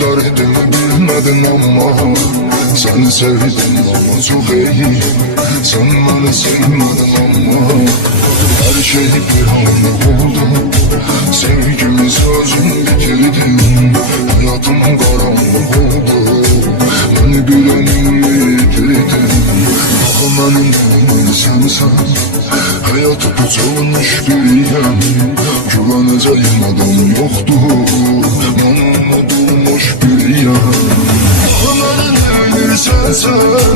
Derdimi bilmedin ama seni sevdim ama çok iyi. Sen beni sevmedin ama her şey bir anda oldu. Sevgimi sözüm bitirdim, hayatım karanlık oldu. Beni bilenim yitirdim, ama benim değilim sensen. Hayatı bozulmuş biriyim, güveneceğim adam yoktu. Bana durmuş biriyim, ama benim değilim sensen.